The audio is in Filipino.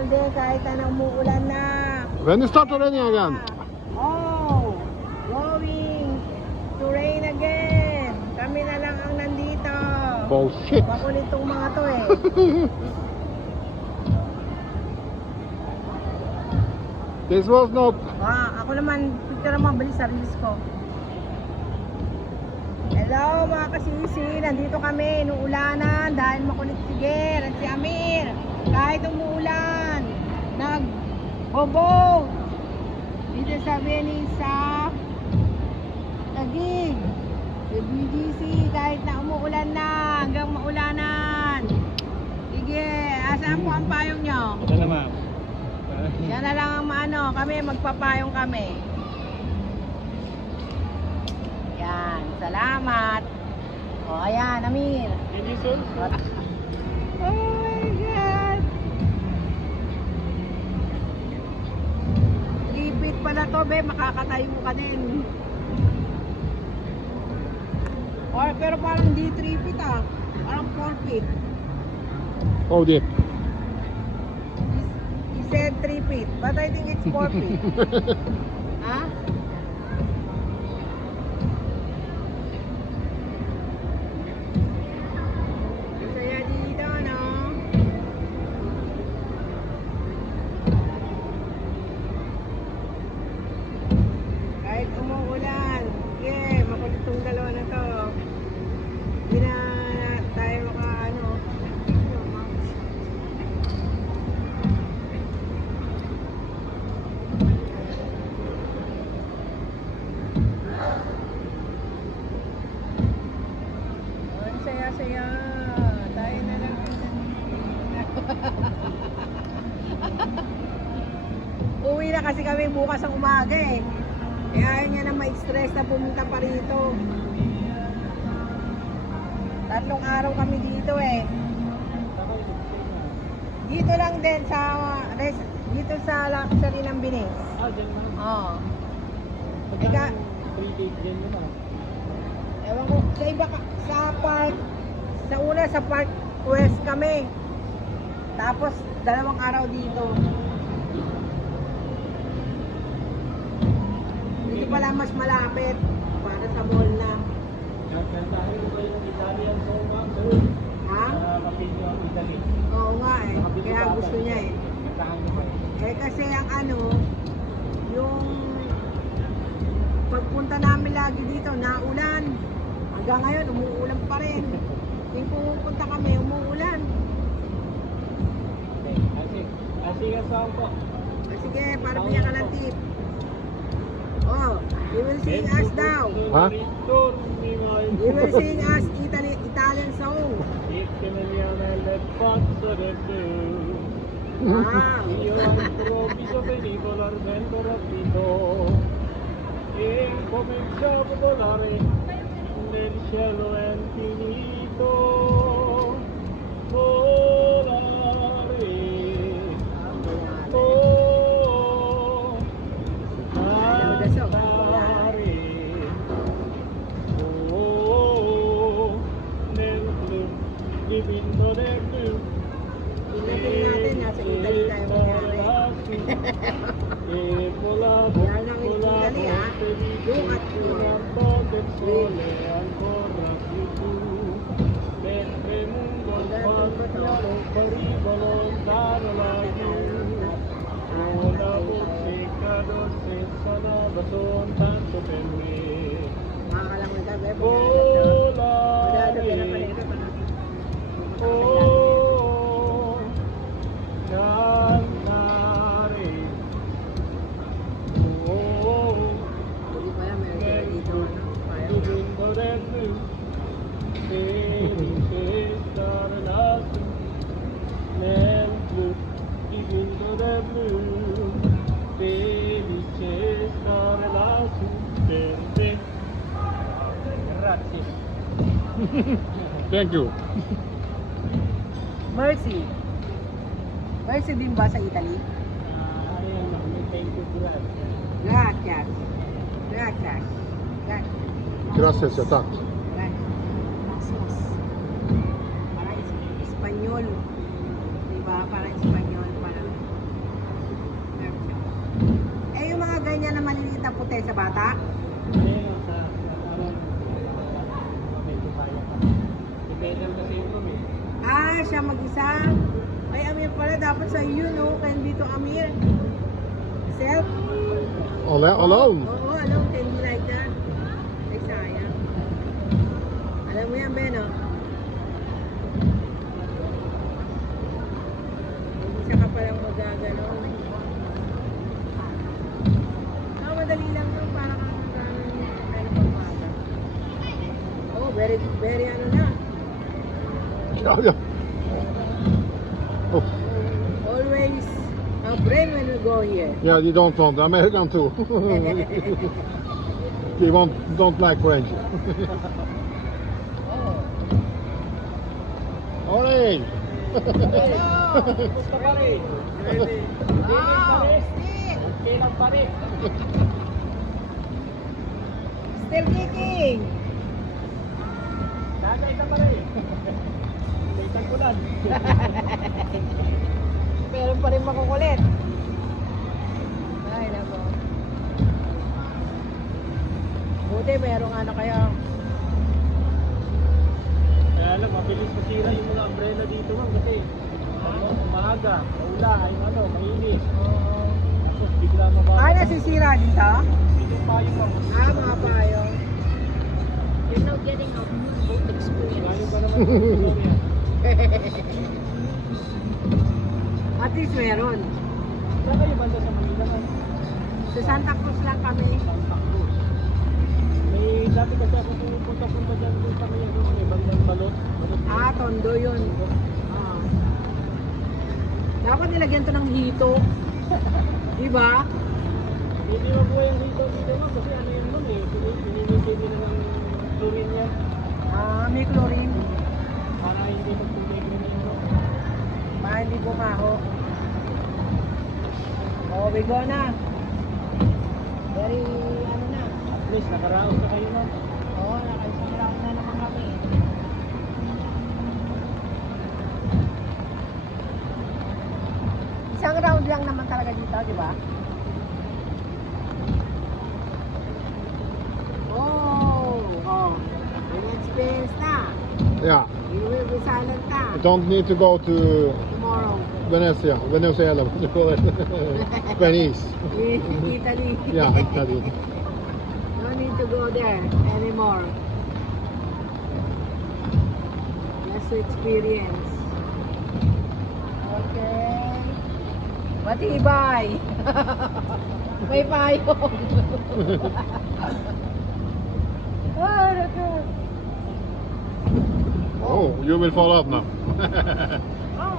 normal din kahit na umuulan na. When it start raining again? Oh, going to rain again. Kami na lang ang nandito. Bullshit. Makulit tong mga to eh. This was not. Ako naman, picture naman bali sa reels ko. Hello mga kasisi, nandito kami, inuulanan dahil makulit si Ger at si Amir. Kahit umuulan, nag-bobo dito sa Benisa, Taguig, sa BGC, kahit na umuulan na, hanggang maulanan. Sige, asaan po ang payong nyo? Ito na ma'am. Yan na lang ang maano, kami magpapayong kami. Yan, salamat. O, ayan, Amir. Hindi soon. Oh my God. Lipit pala to, be. Makakatayo ka din. Pero parang di 3 feet ah. Parang 4 feet. Oh deep. He said 3 feet, but I think it's 4 feet. Ha? Saya dito, no? Kahit umuulan, yeah, makulit tong dalawa na to. Hindi na tayo makaano. Ang saya-saya. Tayo na lang. Uwi na kasi kami bukas ang umaga eh. Kaya ayaw niya na ma-stress na pumunta pa rito. 3 araw kami dito eh. Dito lang din sa dito sa luxury ng Binis. Dyan ma'am. Oo. Ika. 3 days din yun ah. Ewan ko, sa iba sa park, sa una sa Park West kami. Tapos 2 araw dito. Dito pala mas malapit para sa mall na. Nagkantahin ko yung Italian song ma'am. Ha? Kapinyo ang Italy. Oo nga eh. Kaya gusto niya eh. Kantahan niyo ba eh? Eh kasi ang ano, yung pagpunta namin lagi dito, naulan. Hanggang ngayon, umuulan pa rin. Yung pupunta kami, umuulan. Okay. Asigan song po. Sige, para bigyan ka ng tip. Oh, you will sing us daw. Ha? You will sing us Italian song. Wow. Io all'improvviso vedevo l'argento rapito e cominciavo a volare nel cielo infinito. Volare, oh, cantare, oh, nel blu, divino del blu. Tingnan natin, nasa Italy tayo mangyari. Yan ang Italy ha. Look at you. Makakalangan ka, bebo. Madado ka na pala ito. Hindi pala meron sila dito. Parang Thank you. Mercy. Mercy din ba sa Italy? Thank you, Brad. Gracias. Gracias. Gracias. Gracias, attack. Gracias. Parang Espanyol. Diba? Parang Espanyol. Parang bata? Hindi, sa araw, medyo kaya pa. Dependent kasi yung room eh. Ah, siya mag-isa. Ay, Amir pala, dapat sa iyo, no? Kaya dito, Amir. Self? Alone? Oo, alone. Can be like that. Ay, sayang. Alam mo yan, Ben, oh. Isa ka palang magagano. Ah, madali lang yun. Para kang ano pagmaga. Oh, very, very ano na. Yeah, yeah. Oh, Always a brain when we go here. yeah, you don't want American too. You don't like French. Olé! Gusto pa rin. Wow, Pare. still, Kailan pa rin. still kicking. Nagay pa rin. May tagpulan. Pero pa rin makukulit. Ay, nako. Buti merong ano kayo. Kaya lang, mabilis masira yung mga umbrella dito man kasi umaga, maula, ay ano, mainit. Tapos bigla mabawa. Ah, nasisira dito? Hindi pa yung mga Ah, mga payong. You're now getting a boat experience. Ngayon pa naman yung yan. At least meron. Saan kayo banda sa Manila man? Sa Santa Cruz lang kami. Santa Cruz. May dati kasi ako pupunta-punta dyan doon sa may ano, may bandang balot. Ah, Tondo yun. Ah. Dapat nilagyan to ng hito. Diba? Hindi mabuhay ang dito man kasi ano yun nun eh. Pinimigay nila ng chlorine yan. Ah, may chlorine. Para hindi magtubig na yun. Para hindi bumaho. Oh, we go na. Very, ano na. At least nakaraos na kayo na. Oo, nakaisang round na naman kami. Isang round lang naman talaga dito, di ba? Oh, may experience na. Yeah, You will be silent ka you don't need to go to tomorrow. Venezuela, what do you call it? Venice. In Italy. Yeah, Italy. No need to go there anymore. Just to experience. Okay. Matibay. May payong. Oh, look at- Oh, you will fall off now. Oh,